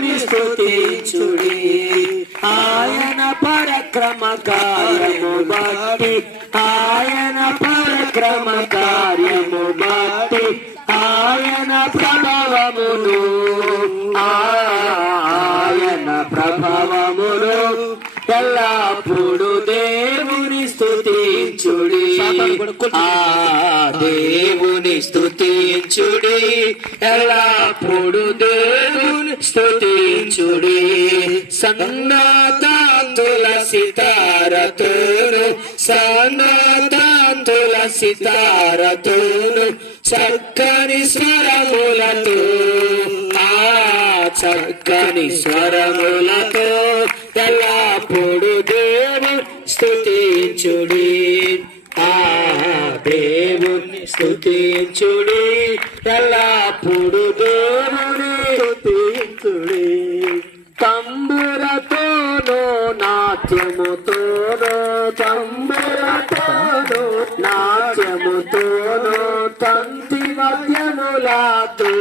దేవుని స్తుతించుడి. ఆయన పరక్రమ కార్యము బట్టి ఆయన పరక్రమ కార్యము బట్టి ఆయన ప్రభావమును ఆయన ప్రభావమును ఎల్లప్పుడు దేవుని స్తుతించుడి. ఆ దేవుని స్తుతించుడి ఎల్లప్పుడు దేవుని స్థుతించుడి. సన్నతాంతుల సితారతోను సన్నతాంతుల సితారతోను చక్కని స్వరములతో ఆ చక్కని స్వరములతో ఎల్లప్పుడు దేవుని స్థుతించుడి. స్థుతించుడి ఎల్లప్పుడు దేవుని స్థుతించుడి. తంబురతోనో నాట్యముతోనో తంబురతోనో నాట్యముతోనో తంతి మధ్యములతో